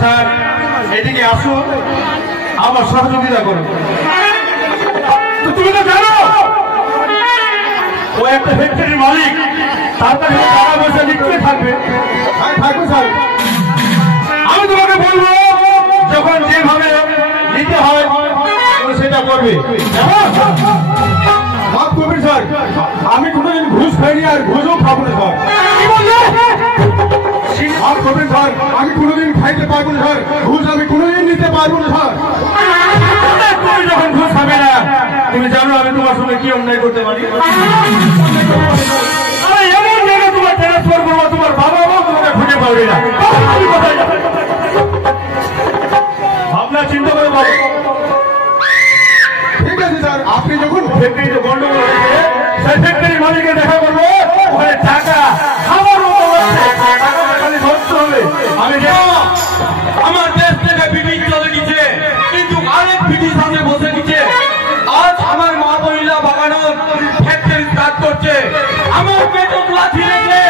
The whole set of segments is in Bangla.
স্যার এদিকে আসুন, আমার সহযোগিতা করুন। তো তুমি তো জানো ও একটা ফ্যাক্টরির মালিক, তার কাছে টাকা পয়সা নিশ্চয়ই থাকবে। থাকবে স্যার। আমি তোমাকে বলবো যখন যেভাবে নিতে হয় সেটা করবে। মাফ করবেন স্যার, আমি কোনোদিন ঘুষ খাইনি আর ঘুষও খাবো না স্যার। মাফ করবেন স্যার, আমি কোনোদিন খাইতে পারবো না স্যার, ঘুষ আমি কোনোদিন নিতে পারবো না স্যার। তুমি যখন ঘুষ খাবে না, তুমি জানো আমি তোমার সঙ্গে কি অন্যায় করতে পারি। আমি এমন জায়গায় তোমার ট্রান্সফার করবো, তোমার বাবা মাও তোমাকে খুঁজে পাবে না। ভাবনা চিন্তা করে বলো। ঠিক আছে স্যার, আপনি যখন ফ্যাক্টরিতে গন্ডগোল হয়েছে সেই ফ্যাক্টরির মালিককে দেখা করবো, ওখানে টাকা খাবার খালি ধরতে হবে। আমি আমার দেশ থেকে ব্রিটিশ চলে গেছে, কিন্তু আরেক ব্রিটিশ সামনে বসে গেছে। আজ আমার মা বোনেরা বাগানোর ফ্যাক্টরি কাজ করছে, আমার পেটে লাথি লেগে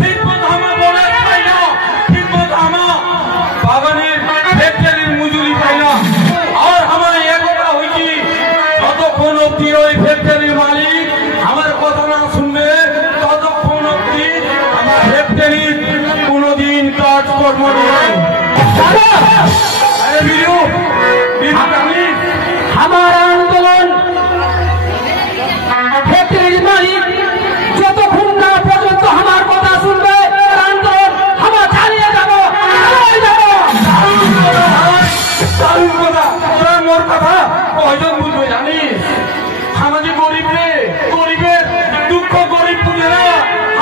ঠিক মতো আমার বলে পাই না, ঠিক মতো আমার বাগানের ফ্যাক্টরির মজুরি পাই না। আর আমার একটা হয়েছি, যতক্ষণ অব্দি ওই ফ্যাক্টরির মালিক আমার কথা না শুনবে ততক্ষণ অব্দি আমার ফ্যাক্টরির কোনোদিন কাজকর্ম নেই। আমার আন্দোলন ফ্যাক্টরির মালিক যতক্ষণ না পর্যন্ত আমার কথা শুনবে আন্দোলন আমরা চালিয়ে যাবো। মোর কথা কয়জন বুঝবে জানিস? আমাদের গরিবের দুঃখ গরিব বুঝেরা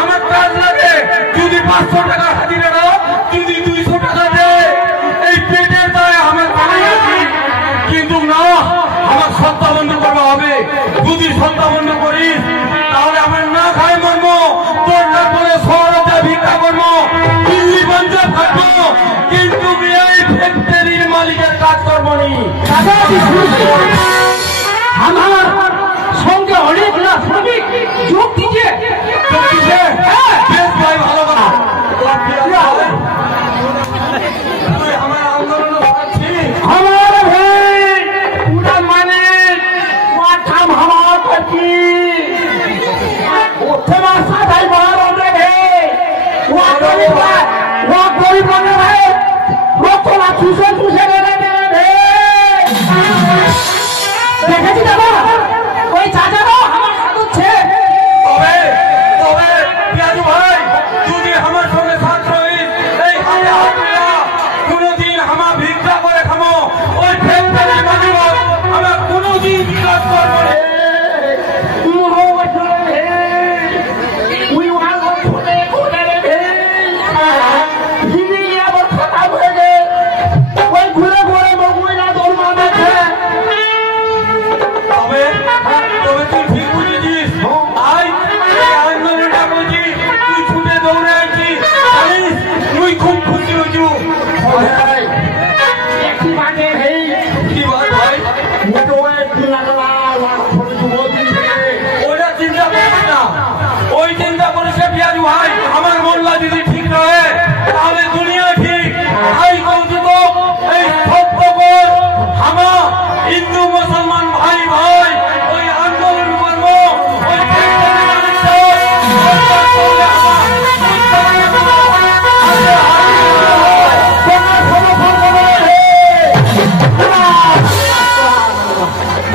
আমার কাজ লাগে। যদি 500 টাকা হাজিরা দাও, যদি 200 টাকা দেয়, এই পেটের দায় আমার কানে আছি। কিন্তু না, আমার সত্তা বন্ধ করবো হবে। যদি সত্তা বন্ধ করিস তাহলে আমার না খাই মরবো, তোর তারপরে শহরে ভিক্ষা করবো, দিল্লি পাঞ্জাব থাকবো, কিন্তু এই ফ্যাক্টরির মালিকের কাজ করবো নি। আমার সঙ্গে অনেক না শ্রমিক যোগ দিচ্ছে। বেশ ভাই, ভালো কথা। আমার আন্দোলন আমার ভাই পুরা মানে মাথা ভাবা করছি ওঠে মাসা ভাই বড় রে ভাই ও গরিব ভাই রতনা চুষে চুষে দেখেছি দাদা ওই চাচারও আমার খাচ্ছে। তবে পিয়াজু ভাই, যদি আমার সঙ্গে ছাত্র এই হাতে হাত মিলা কোনোদিন আমার ভিক্ষা করে খামো, ওই ফ্যাক্টরির মালিক আমার কোনোদিন কাজ করবো না। তবে তুই ঠিক বুঝেছিস, আজ আন্দোলনটা বলছি, তুই ছুটে দৌড়ে আছিস, জানিস তুই খুব খুশি হয়েছি। কি বল ভাই? ওইটা চিন্তা করিস না, ওই চিন্তা করিস না পিয়াজু ভাই। আমার মোল্লা যদি ঠিক রয়ে তাহলে দুনিয়া ঠিক। তাই বলছি তো, এই সত্য কর আমার হিন্দু মুসলমান ভাই ভাই ওই আন্দোলন করবো, ওই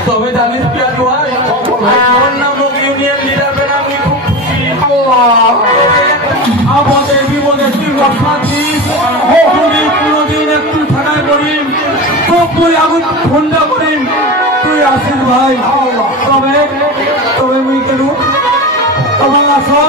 তবে জানিস পিয়াজু ভাই, আমার নামক ইউনিয়ন লিডার পেলে আমি খুব খুশি। আমাদের বিপদের তুই রক্ষা দিস। যদি কোনোদিন একটু থানায় করিম, তুই আগুন ঠান্ডা করিম, তুই আসিস ভাই। তবে মুই কেন তোমার আসো